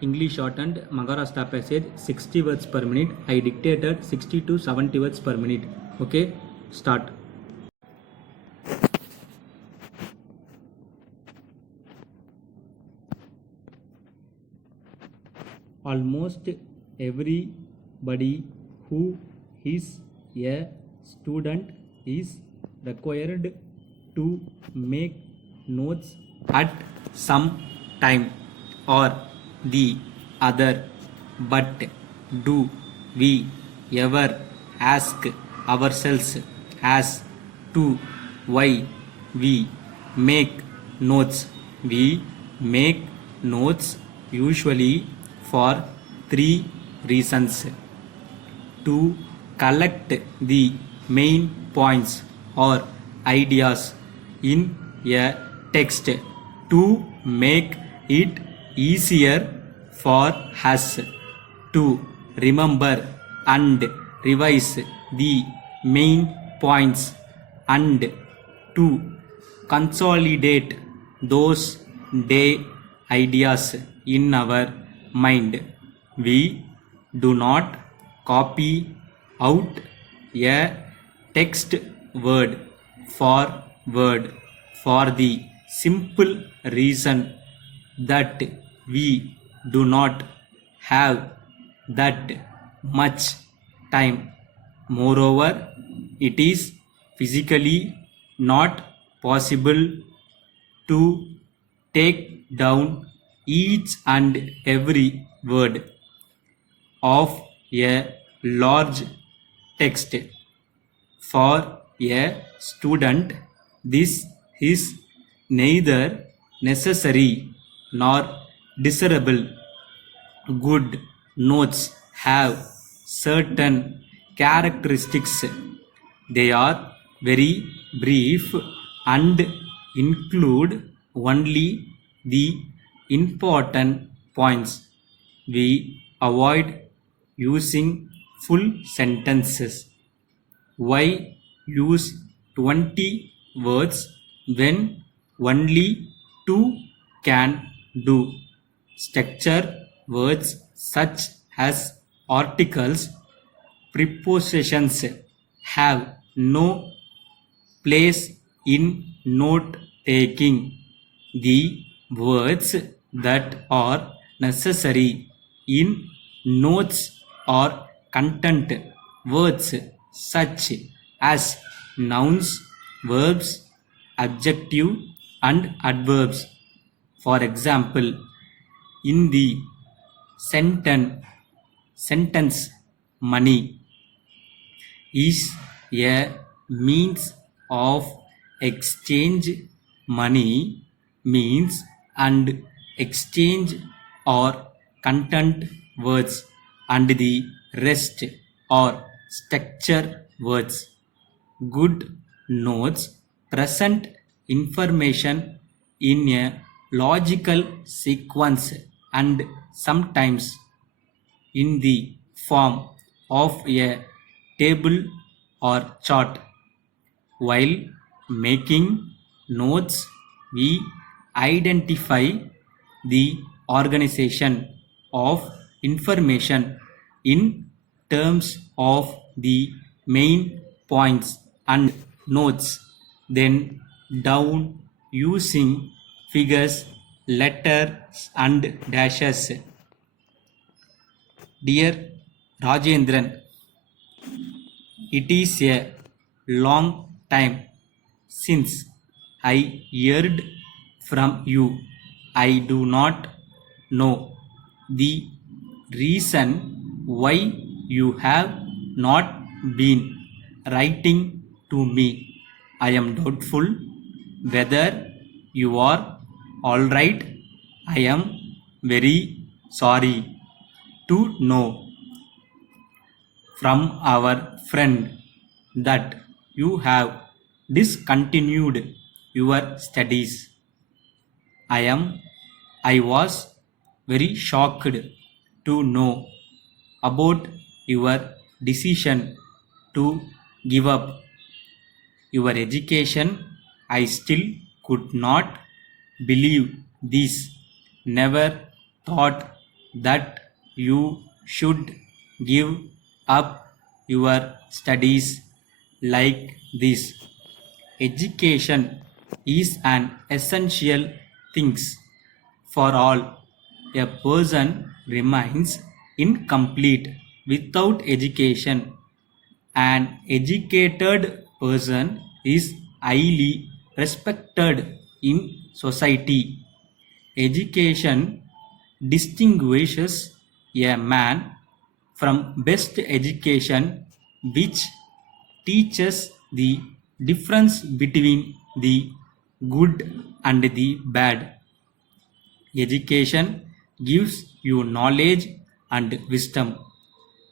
English shortened Maharashtra passage 60 words per minute. I dictated 60 to 70 words per minute. Okay, start. Almost everybody who is a student is required to make notes at some time or the other. But do we ever ask ourselves as to why we make notes? We make notes usually for three reasons: to collect the main points or ideas in a text, to make it easier for us to remember and revise the main points, and to consolidate those day ideas in our mind. We do not copy out a text word for word for the simple reason that we do not have that much time. Moreover, it is physically not possible to take down each and every word of a large text. For a student, this is neither necessary nor desirable. Good notes have certain characteristics. They are very brief and include only the important points. We avoid using full sentences. Why use 20 words when only 2 can do? Structure words such as articles, prepositions have no place in note taking. The words that are necessary in notes are content words such as nouns, verbs, adjective, and adverbs. For example, in the sentence money is a means of exchange. Money means and exchange are content words, and the rest are structure words. Good notes present information in a logical sequence and sometimes in the form of a table or chart. While making notes, we identify the organization of information in terms of the main points and notes then down using figures, letters, and dashes. Dear Rajendran, it is a long time since I heard from you. I do not know the reason why you have not been writing to me. I am doubtful whether you are all right. I am very sorry to know from our friend that you have discontinued your studies. I was very shocked to know about your decision to give up your education. I still could not believe this. Never thought that you should give up your studies like this. Education is an essential thing for all. A person remains incomplete without education. An educated person is highly respected in society. Education distinguishes a man from best education, which teaches the difference between the good and the bad. Education gives you knowledge and wisdom,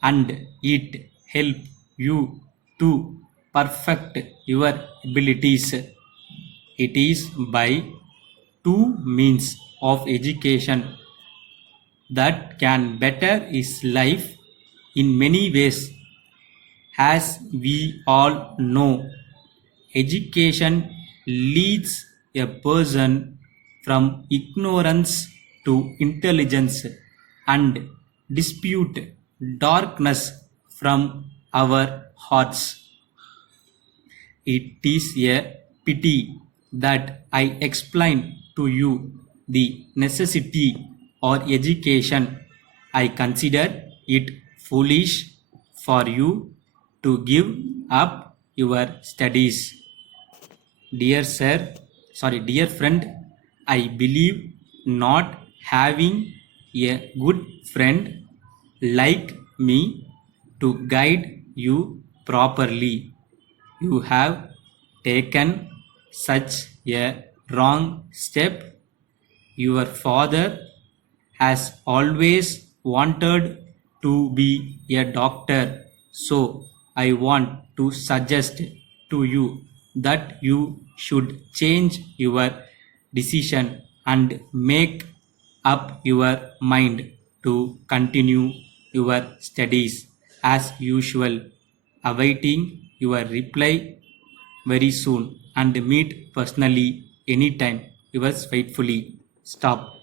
and it helps you to perfect your abilities. It is by two means of education that can better his life in many ways. As we all know, education leads a person from ignorance to intelligence and dispute darkness from our hearts. It is a pity that I explain to you the necessity or education. I consider it foolish for you to give up your studies. Dear friend, I believe not having a good friend like me to guide you properly. You have taken such a wrong step. Your father has always wanted to be a doctor, so I want to suggest to you that you should change your decision and make up your mind to continue your studies as usual, awaiting your reply very soon and meet personally anytime. Yours faithfully. Stop.